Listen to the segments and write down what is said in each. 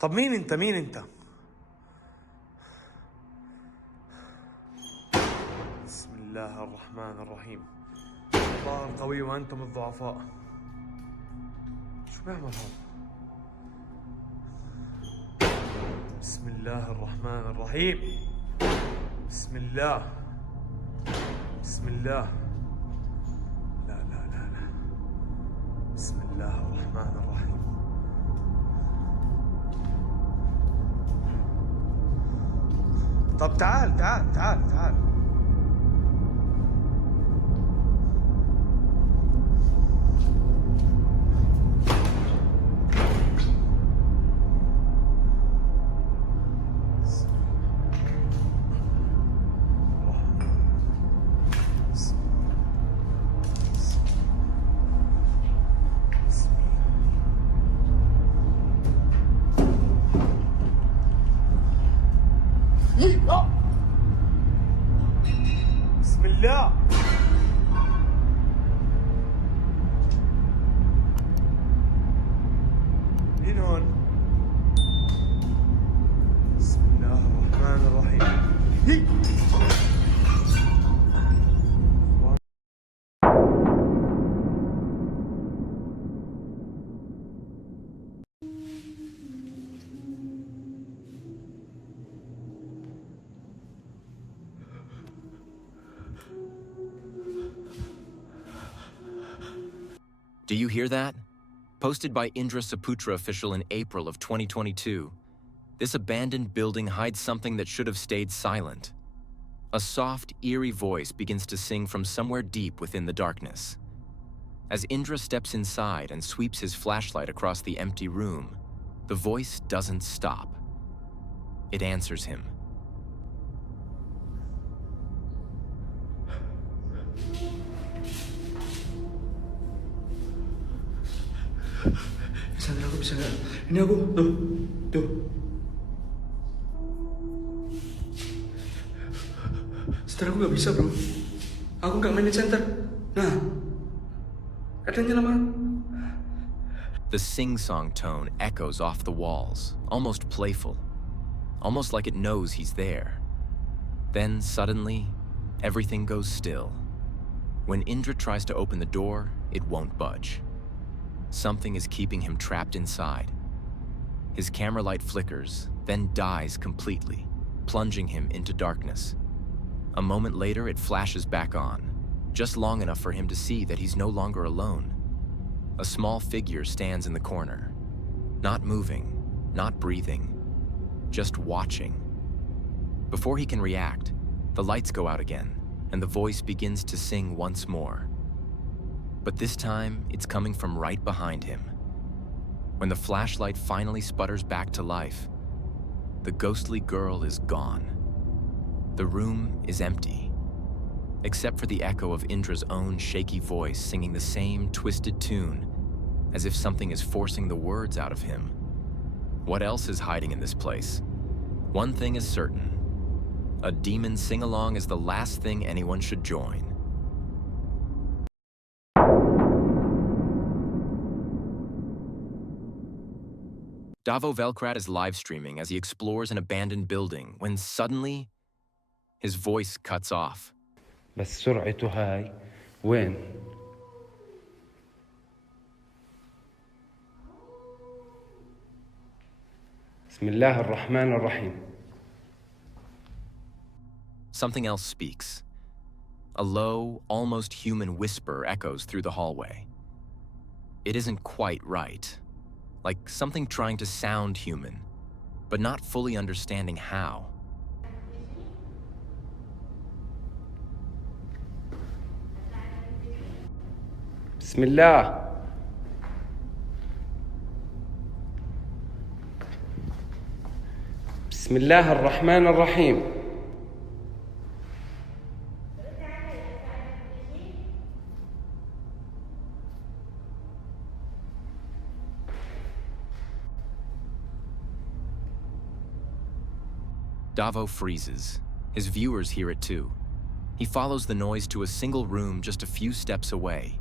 طب مين انت؟ مين انت؟ بسم الله الرحمن الرحيم. الله القوي وانتم الضعفاء. شو بيعمل هذا؟ بسم الله الرحمن الرحيم. بسم الله. بسم الله. لا لا لا لا. بسم الله الرحمن الرحيم. طب تعال تعال تعال تعال. بسم الله. مين هون؟ بسم الله الرحمن الرحيم. Do you hear that? Posted by Indra Saputra official in April of 2022, this abandoned building hides something that should have stayed silent. A soft, eerie voice begins to sing from somewhere deep within the darkness. As Indra steps inside and sweeps his flashlight across the empty room, the voice doesn't stop. It answers him. Sandra, aku bisa nggak? Ini aku, tuh. Sandra, aku nggak bisa bro. Aku nggak main di center. Nah, katanya lama. The sing-song tone echoes off the walls, almost playful, almost like it knows he's there. Then suddenly, everything goes still. When Indra tries to open the door, it won't budge. Something is keeping him trapped inside. His camera light flickers, then dies completely, plunging him into darkness. A moment later, it flashes back on, just long enough for him to see that he's no longer alone. A small figure stands in the corner, not moving, not breathing, just watching. Before he can react, the lights go out again, and the voice begins to sing once more. But this time, it's coming from right behind him. When the flashlight finally sputters back to life, the ghostly girl is gone. The room is empty, except for the echo of Indra's own shaky voice singing the same twisted tune, as if something is forcing the words out of him. What else is hiding in this place? One thing is certain. A demon sing-along is the last thing anyone should join. Davo Velkrat is live streaming as he explores an abandoned building when suddenly his voice cuts off. بس سرعته هاي وين؟ بسم الله الرحمن الرحيم. Something else speaks. A low, almost human whisper echoes through the hallway. It isn't quite right. Like something trying to sound human, but not fully understanding how. بسم الله. بسم الله الرحمن الرحيم. Davo freezes. His viewers hear it too. He follows the noise to a single room just a few steps away.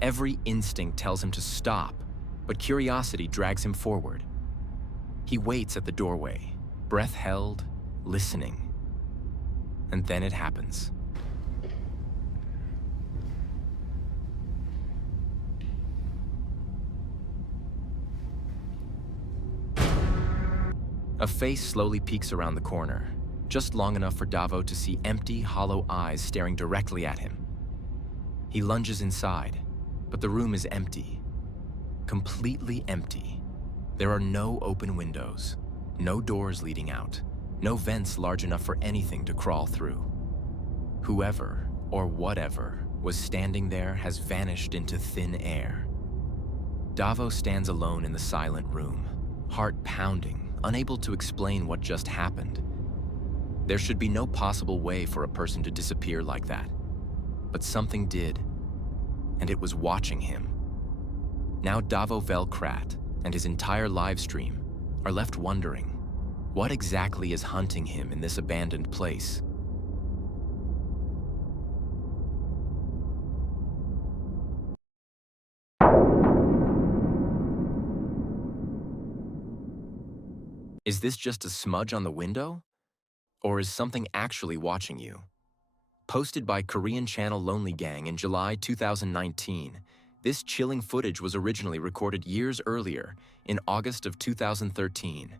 Every instinct tells him to stop, but curiosity drags him forward. He waits at the doorway, breath held, listening. And then it happens. A face slowly peeks around the corner, just long enough for Davo to see empty, hollow eyes staring directly at him. He lunges inside, but the room is empty. Completely empty. There are no open windows, no doors leading out, no vents large enough for anything to crawl through. Whoever, or whatever, was standing there has vanished into thin air. Davo stands alone in the silent room, heart pounding, unable to explain what just happened. There should be no possible way for a person to disappear like that. But something did, and it was watching him. Now Davo Velkrat and his entire live stream are left wondering, what exactly is hunting him in this abandoned place? Is this just a smudge on the window? Or is something actually watching you? Posted by Korean channel Lonely Gang in July 2019, this chilling footage was originally recorded years earlier, in August of 2013.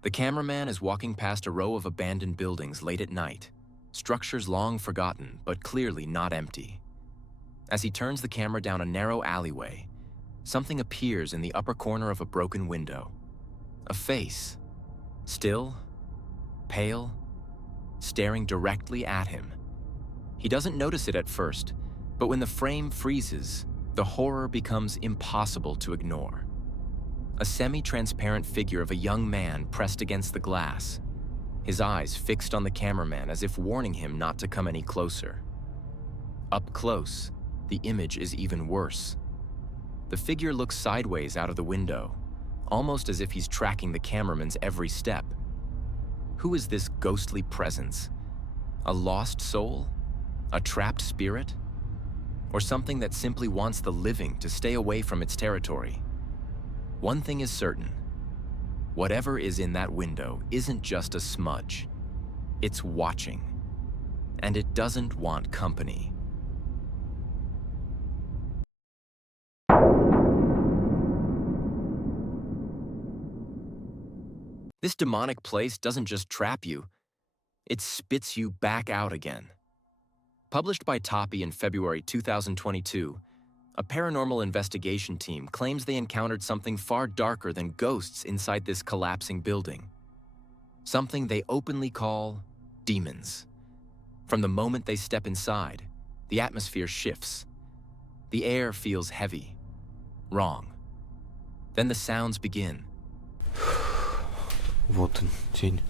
The cameraman is walking past a row of abandoned buildings late at night, structures long forgotten but clearly not empty. As he turns the camera down a narrow alleyway, something appears in the upper corner of a broken window. A face. Still, pale, staring directly at him. He doesn't notice it at first, but when the frame freezes, the horror becomes impossible to ignore. A semi-transparent figure of a young man pressed against the glass, his eyes fixed on the cameraman as if warning him not to come any closer. Up close, the image is even worse. The figure looks sideways out of the window, almost as if he's tracking the cameraman's every step. Who is this ghostly presence? A lost soul? A trapped spirit? Or something that simply wants the living to stay away from its territory? One thing is certain. Whatever is in that window isn't just a smudge. It's watching. And it doesn't want company. This demonic place doesn't just trap you, it spits you back out again. Published by Toppy in February 2022, a paranormal investigation team claims they encountered something far darker than ghosts inside this collapsing building. Something they openly call demons. From the moment they step inside, the atmosphere shifts. The air feels heavy, wrong. Then the sounds begin. Вот он, тень.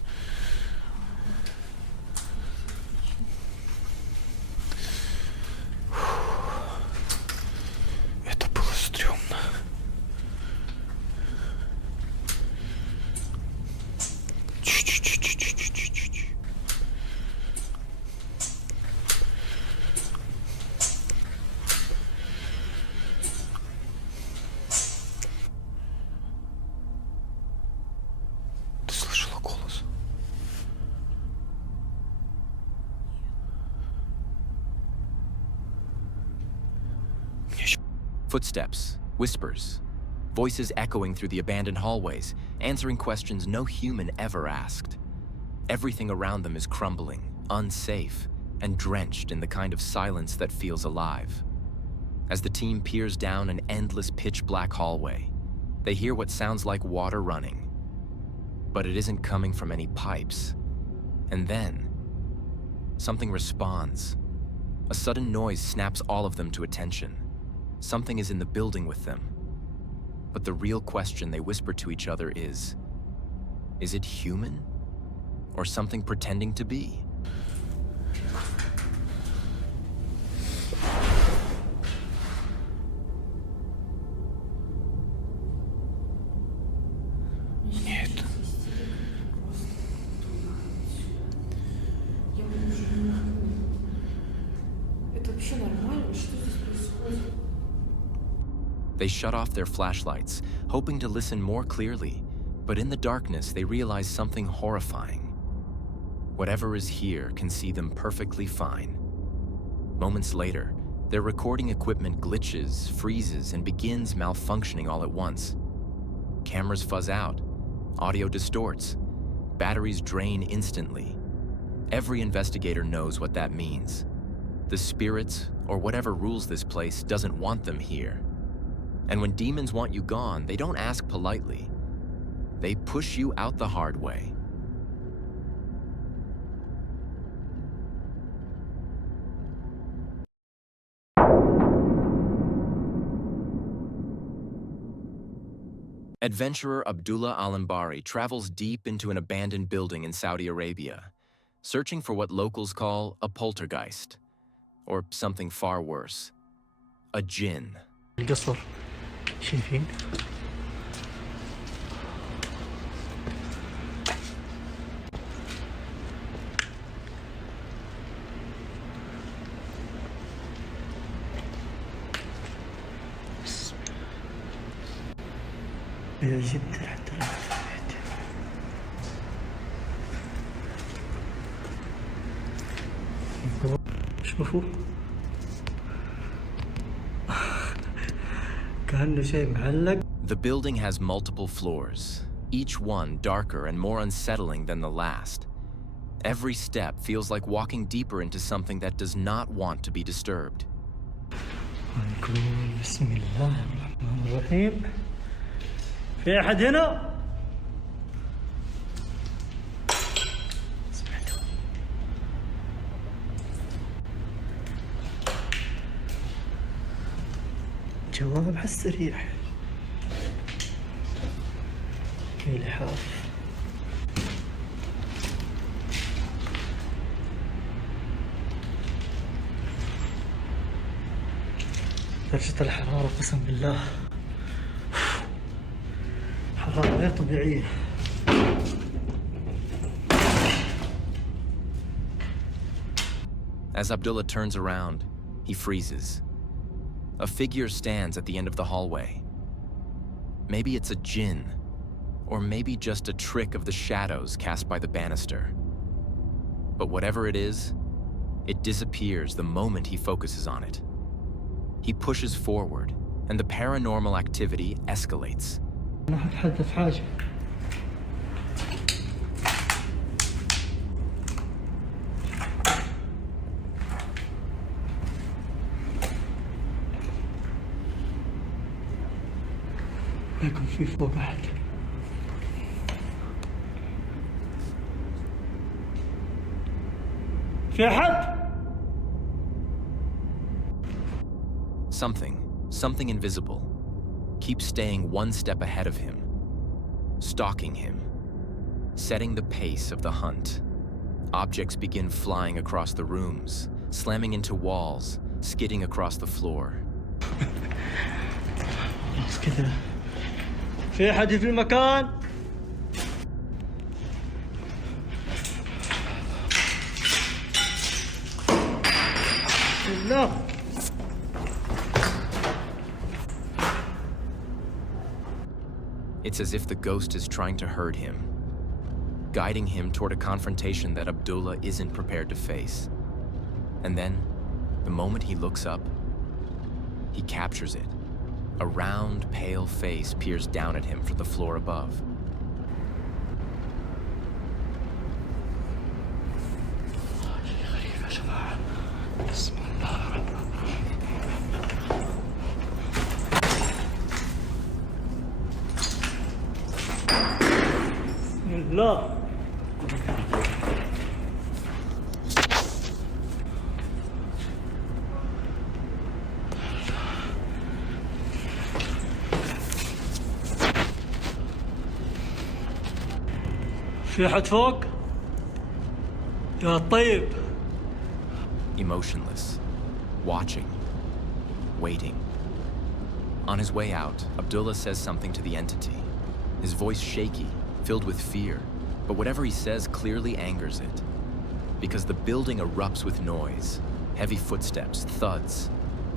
Это было стрёмно. Чуть-чуть. Ты слышала голос? Footsteps, whispers, voices echoing through the abandoned hallways, answering questions no human ever asked. Everything around them is crumbling, unsafe, and drenched in the kind of silence that feels alive. As the team peers down an endless pitch-black hallway, they hear what sounds like water running. But it isn't coming from any pipes. And then, something responds. A sudden noise snaps all of them to attention. Something is in the building with them. But the real question they whisper to each other is it human? Or something pretending to be? Нет. Это вообще нормально? Что здесь происходит? They shut off their flashlights, hoping to listen more clearly, But in the darkness, they realize something horrifying. Whatever is here can see them perfectly fine. Moments later, their recording equipment glitches, freezes, and begins malfunctioning all at once. Cameras fuzz out, audio distorts, batteries drain instantly. Every investigator knows what that means. The spirits, or whatever rules this place, doesn't want them here. And when demons want you gone, they don't ask politely. They push you out the hard way. Adventurer Abdullah Al-Ambari travels deep into an abandoned building in Saudi Arabia, searching for what locals call a poltergeist, or something far worse, a jinn. القصر شايفين؟ يا جد حتى لا تبعد. شوفوا كأنه شيء معلق. The building has multiple floors, each one darker and more unsettling than the last. Every step feels like walking deeper into something that does not want to be disturbed. نقول بسم الله الرحمن الرحيم. في أحد هنا؟ سمعته. جواب على السريع. في لحاف. درجة الحرارة قسم بالله حرارة غير طبيعية. As Abdullah turns around, he freezes. A figure stands at the end of the hallway. Maybe it's a jinn, or maybe just a trick of the shadows cast by the banister. But whatever it is, it disappears the moment he focuses on it. He pushes forward, and the paranormal activity escalates. أنا أتحدث حاجة. لكن في فوق أحد. في أحد؟ Something invisible, keeps staying one step ahead of him, stalking him, setting the pace of the hunt. Objects begin flying across the rooms, slamming into walls, skidding across the floor. خلاص كذا. في أحد في المكان؟ لا. It's as if the ghost is trying to herd him, guiding him toward a confrontation that Abdullah isn't prepared to face. And then, the moment he looks up, he captures it. A round, pale face peers down at him from the floor above. لا. في أحد فوق؟ يا طيب. Emotionless, watching, waiting. On his way out, Abdullah says something to the entity, his voice shaky, filled with fear, but whatever he says clearly angers it. Because the building erupts with noise, heavy footsteps, thuds,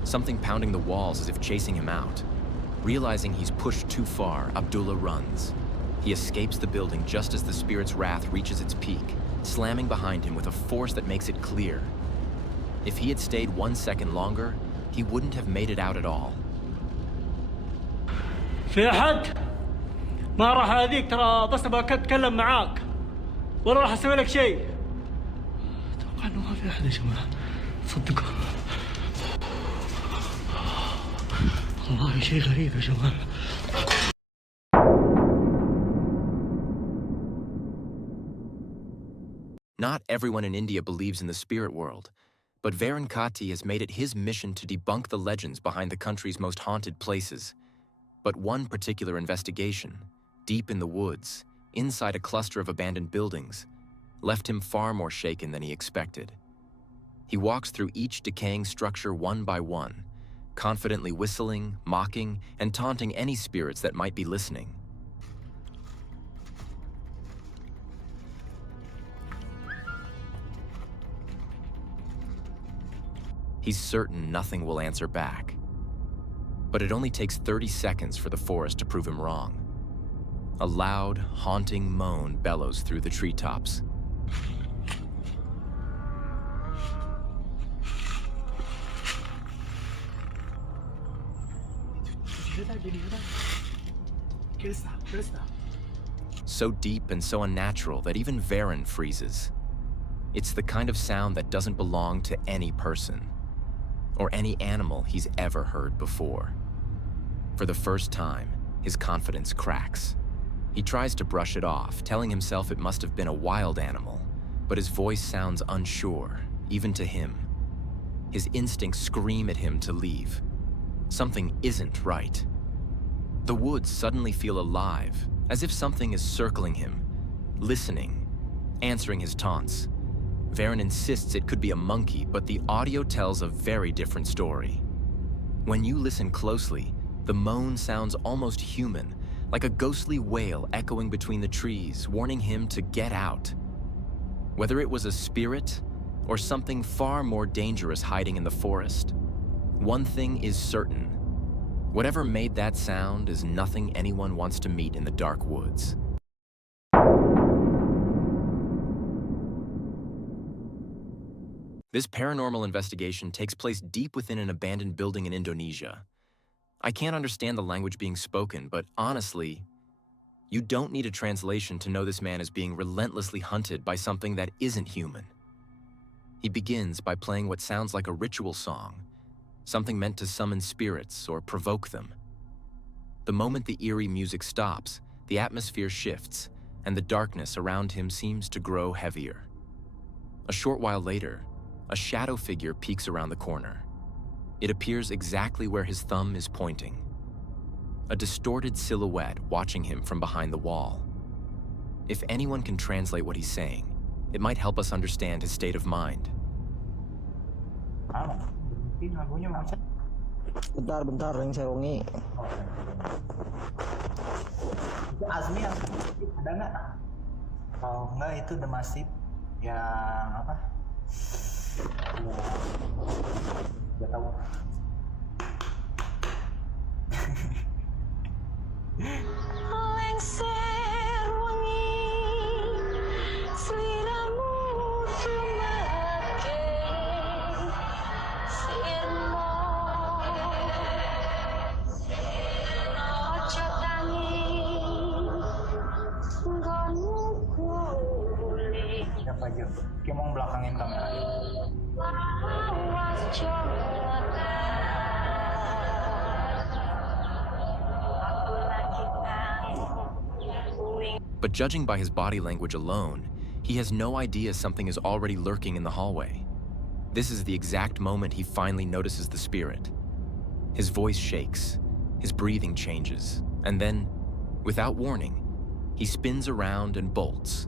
something pounding the walls as if chasing him out. Realizing he's pushed too far, Abdullah runs. He escapes the building just as the spirit's wrath reaches its peak, slamming behind him with a force that makes it clear. If he had stayed 1 second longer, he wouldn't have made it out at all. في أحد؟ ما راح أذيك، ترى بس أبغى أتكلم معاك ولا راح أسوي لك شيء. أتوقع إنه ما في أحد يا جماعة، صدقوا. والله شيء غريب يا جماعة. Not everyone in India believes in the spirit world, but Varun Kati has made it his mission to debunk the legends behind the country's most haunted places. But one particular investigation, deep in the woods, inside a cluster of abandoned buildings, left him far more shaken than he expected. He walks through each decaying structure one by one, confidently whistling, mocking, and taunting any spirits that might be listening. He's certain nothing will answer back. But it only takes 30 seconds for the forest to prove him wrong. A loud, haunting moan bellows through the treetops. So deep and so unnatural that even Varun freezes. It's the kind of sound that doesn't belong to any person or any animal he's ever heard before. For the first time, his confidence cracks. He tries to brush it off, telling himself it must have been a wild animal, but his voice sounds unsure, even to him. His instincts scream at him to leave. Something isn't right. The woods suddenly feel alive, as if something is circling him, listening, answering his taunts. Varun insists it could be a monkey, but the audio tells a very different story. When you listen closely, the moan sounds almost human, like a ghostly wail echoing between the trees, warning him to get out. Whether it was a spirit or something far more dangerous hiding in the forest, one thing is certain. Whatever made that sound is nothing anyone wants to meet in the dark woods. This paranormal investigation takes place deep within an abandoned building in Indonesia. I can't understand the language being spoken, but honestly, you don't need a translation to know this man is being relentlessly hunted by something that isn't human. He begins by playing what sounds like a ritual song, something meant to summon spirits or provoke them. The moment the eerie music stops, the atmosphere shifts, and the darkness around him seems to grow heavier. A short while later, a shadow figure peeks around the corner. It appears exactly where his thumb is pointing. A distorted silhouette watching him from behind the wall. If anyone can translate what he's saying, it might help us understand his state of mind. Bentar, yang saya wangi. Azmi yang ada nggak? Kalau nggak itu The Massive yang apa? Ya, tahu. Lengser wangi, seliramu semakin sirna. Ojo tanging, nggonmu kulit. Siapa aja? Kita mau belakangin kamera. Awas jomata. But judging by his body language alone, he has no idea something is already lurking in the hallway. This is the exact moment he finally notices the spirit. His voice shakes, his breathing changes, and then, without warning, he spins around and bolts.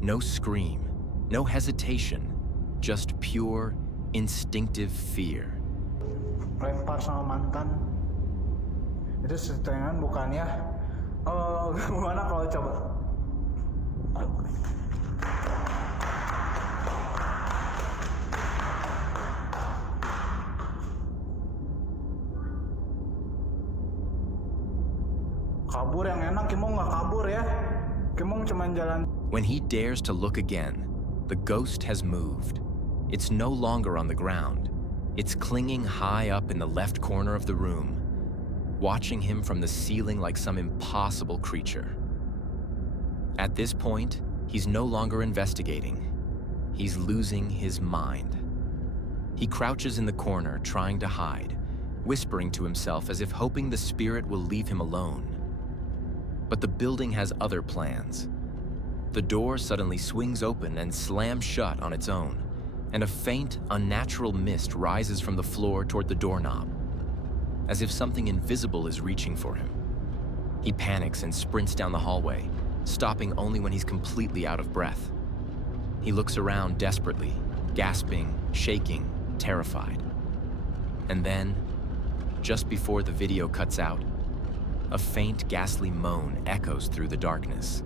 No scream, no hesitation, just pure, instinctive fear. Lempar sama mantan. Itu setengan bukannya? Oh, gimana kalau coba? Kabur yang enak, Kimong nggak kabur ya. Kimong cuma jalan. When he dares to look again, the ghost has moved. It's no longer on the ground. It's clinging high up in the left corner of the room, watching him from the ceiling like some impossible creature. At this point, he's no longer investigating. He's losing his mind. He crouches in the corner, trying to hide, whispering to himself as if hoping the spirit will leave him alone. But the building has other plans. The door suddenly swings open and slams shut on its own, and a faint, unnatural mist rises from the floor toward the doorknob, as if something invisible is reaching for him. He panics and sprints down the hallway, stopping only when he's completely out of breath. He looks around desperately, gasping, shaking, terrified. And then, just before the video cuts out, a faint, ghastly moan echoes through the darkness.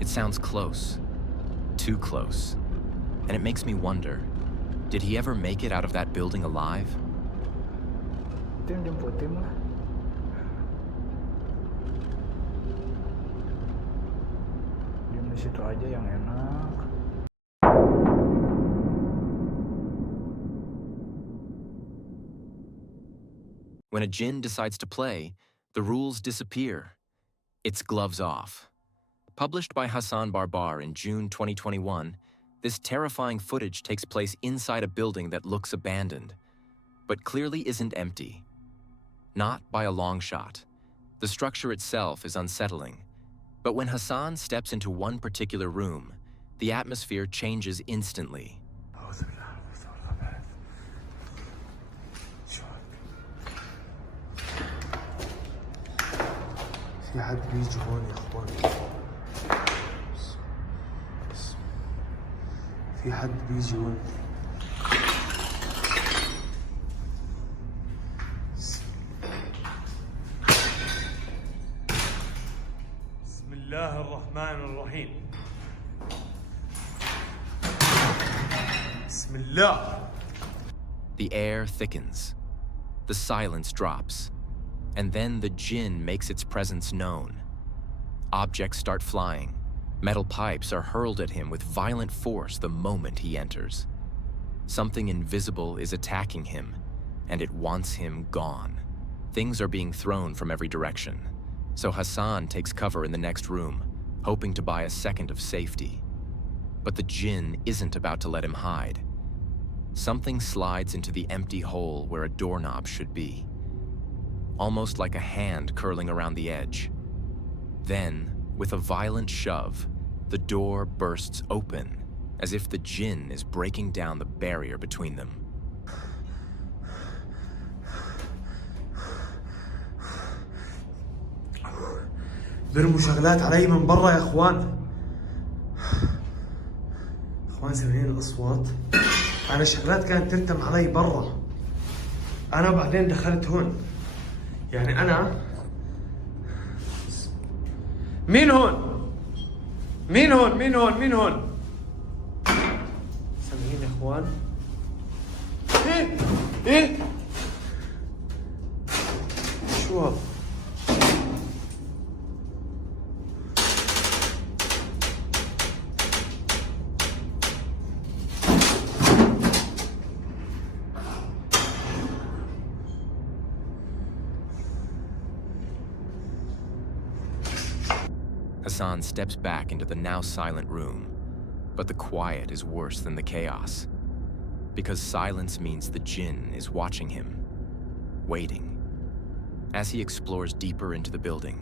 It sounds close, too close, and it makes me wonder, did he ever make it out of that building alive? Tim jemput Tim lah. Diam di situ aja yang enak. When a djinn decides to play, the rules disappear. It's gloves off. Published by Hassan Barbar in June 2021, this terrifying footage takes place inside a building that looks abandoned, but clearly isn't empty. Not by a long shot. The structure itself is unsettling, but when Hassan steps into one particular room, the atmosphere changes instantly. في حد بيجي هون يا اخوان. في حد بيجي هون. بسم الله الرحمن الرحيم. بسم الله. The air thickens. The silence drops. And then the djinn makes its presence known. Objects start flying. Metal pipes are hurled at him with violent force the moment he enters. Something invisible is attacking him, and it wants him gone. Things are being thrown from every direction, so Hassan takes cover in the next room, hoping to buy a second of safety. But the djinn isn't about to let him hide. Something slides into the empty hole where a doorknob should be, almost like a hand curling around the edge. Then, with a violent shove, the door bursts open, as if the djinn is breaking down the barrier between them. برموا شغلات علي من برا يا اخوان. اخوان سامعين الاصوات؟ انا شغلات كانت ترتم علي برا. انا بعدين دخلت هون. يعني أنا مين هون؟ مين هون؟ مين هون؟ مين هون؟ سامعين يا إخوان؟ إيه؟ إيه؟ شو هذا؟ Hassan steps back into the now silent room, but the quiet is worse than the chaos, because silence means the djinn is watching him, waiting. As he explores deeper into the building,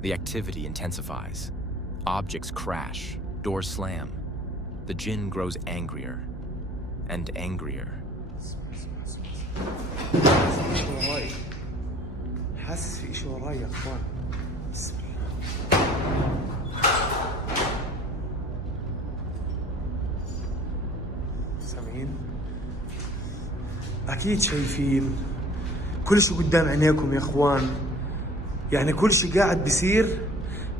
the activity intensifies. Objects crash, doors slam. The djinn grows angrier and angrier. حاسس في إشي وراي يا إخوان. سامعين؟ أكيد شايفين كل شي قدام عينيكم يا إخوان. يعني كل شي قاعد بيصير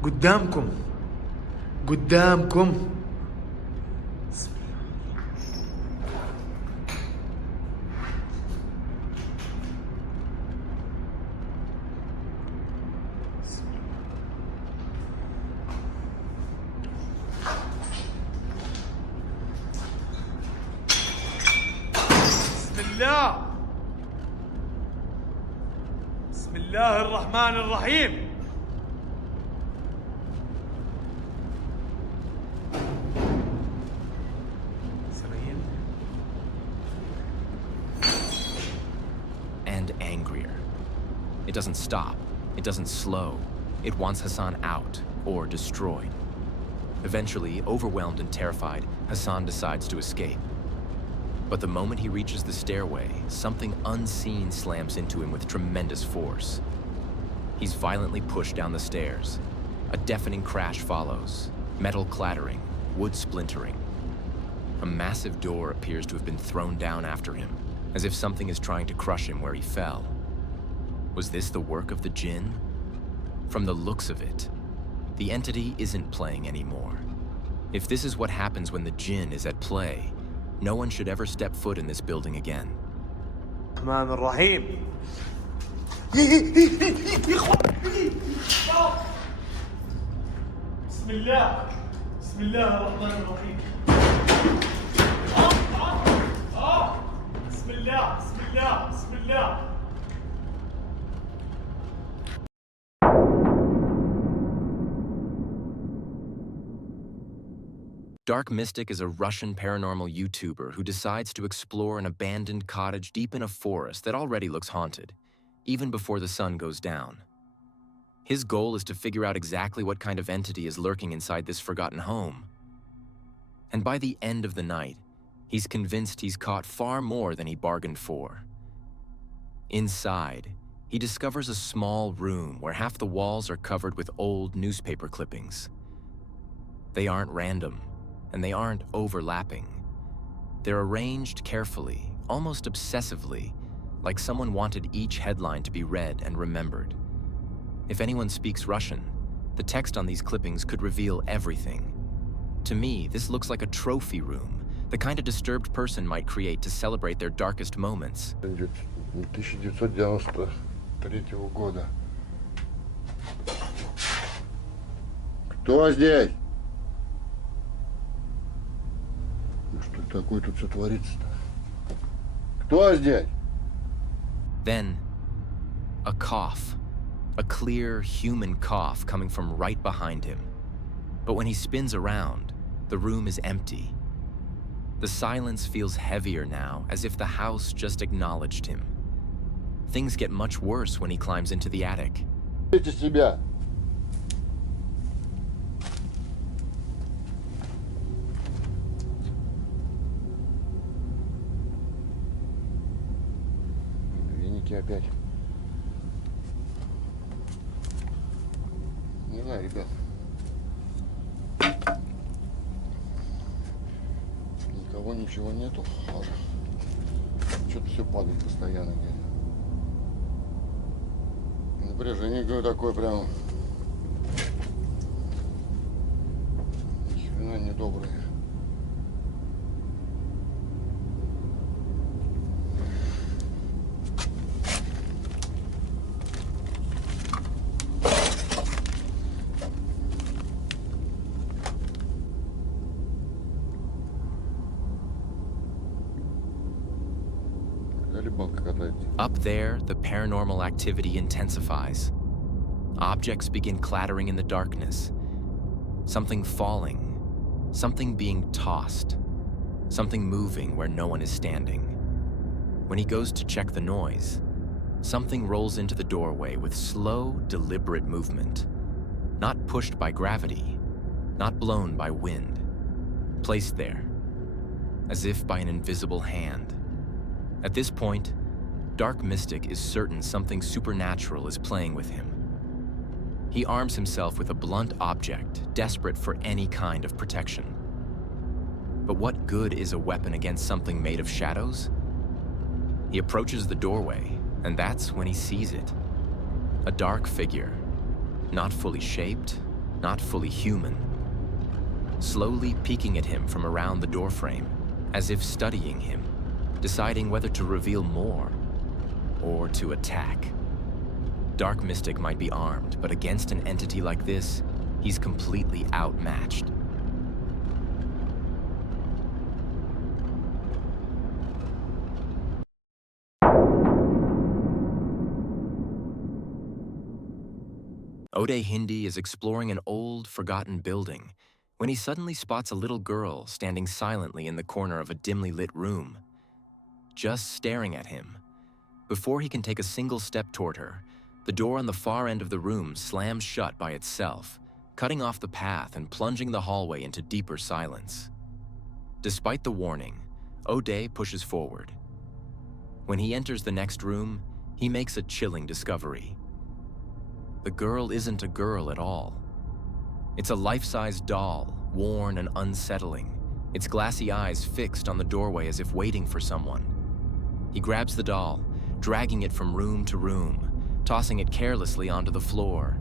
قدامكم. قدامكم. بسم الله. الله. بسم الله الرحمن الرحيم. And angrier. It doesn't stop. It doesn't slow. It wants Hassan out or destroyed. Eventually, overwhelmed and terrified, Hassan decides to escape. But the moment he reaches the stairway, something unseen slams into him with tremendous force. He's violently pushed down the stairs. A deafening crash follows, metal clattering, wood splintering. A massive door appears to have been thrown down after him, as if something is trying to crush him where he fell. Was this the work of the jinn? From the looks of it, the entity isn't playing anymore. If this is what happens when the jinn is at play, no one should ever step foot in this building again. الرحمن الرحيم. بسم الله. بسم الله الرحمن الرحيم. بسم الله. بسم الله. بسم الله. Dark Mystic is a Russian paranormal YouTuber who decides to explore an abandoned cottage deep in a forest that already looks haunted, even before the sun goes down. His goal is to figure out exactly what kind of entity is lurking inside this forgotten home. And by the end of the night, he's convinced he's caught far more than he bargained for. Inside, he discovers a small room where half the walls are covered with old newspaper clippings. They aren't random, and they aren't overlapping. They're arranged carefully, almost obsessively, like someone wanted each headline to be read and remembered. If anyone speaks Russian, the text on these clippings could reveal everything. To me, this looks like a trophy room, the kind a disturbed person might create to celebrate their darkest moments. 1993 года. Кто здесь? Что такое тут все творится-то? Кто здесь? Then, a cough. A clear, human cough coming from right behind him. But when he spins around, the room is empty. The silence feels heavier now, as if the house just acknowledged him. Things get much worse when he climbs into the attic. Берите себя. Веники опять. Не знаю, ребят. Никого, ничего нету. Что-то все падает постоянно где-то. Напряжение, говорю, такое прям. Ни хрена недоброе. Up there, the paranormal activity intensifies. Objects begin clattering in the darkness. Something falling, something being tossed, something moving where no one is standing. When he goes to check the noise, something rolls into the doorway with slow, deliberate movement. Not pushed by gravity, not blown by wind. Placed there, as if by an invisible hand. At this point, Dark Mystic is certain something supernatural is playing with him. He arms himself with a blunt object, desperate for any kind of protection. But what good is a weapon against something made of shadows? He approaches the doorway, and that's when he sees it. A dark figure, not fully shaped, not fully human, slowly peeking at him from around the doorframe, as if studying him, deciding whether to reveal more or to attack. Dark Mystic might be armed, but against an entity like this, he's completely outmatched. Ode Hindi is exploring an old, forgotten building when he suddenly spots a little girl standing silently in the corner of a dimly lit room, just staring at him. Before he can take a single step toward her, the door on the far end of the room slams shut by itself, cutting off the path and plunging the hallway into deeper silence. Despite the warning, Ode pushes forward. When he enters the next room, he makes a chilling discovery. The girl isn't a girl at all. It's a life-size doll, worn and unsettling, its glassy eyes fixed on the doorway as if waiting for someone. He grabs the doll, dragging it from room to room, tossing it carelessly onto the floor.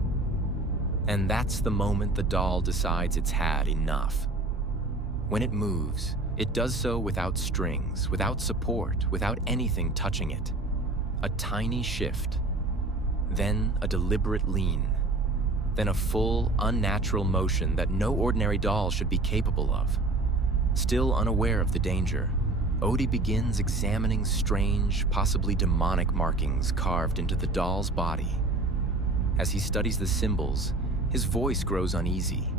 And that's the moment the doll decides it's had enough. When it moves, it does so without strings, without support, without anything touching it. A tiny shift, then a deliberate lean, then a full, unnatural motion that no ordinary doll should be capable of. Still unaware of the danger, Ode begins examining strange, possibly demonic markings carved into the doll's body. As he studies the symbols, his voice grows uneasy.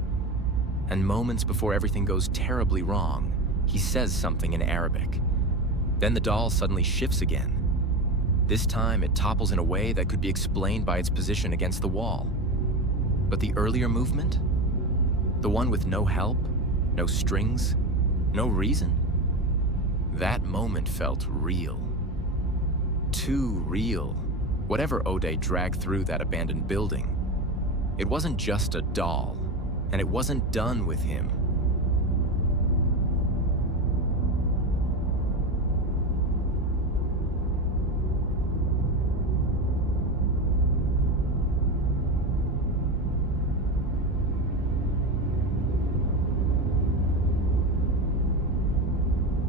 And moments before everything goes terribly wrong, he says something in Arabic. Then the doll suddenly shifts again. This time, it topples in a way that could be explained by its position against the wall. But the earlier movement? The one with no help, no strings, no reason? That moment felt real. Too real. Whatever Ode dragged through that abandoned building, it wasn't just a doll, and it wasn't done with him.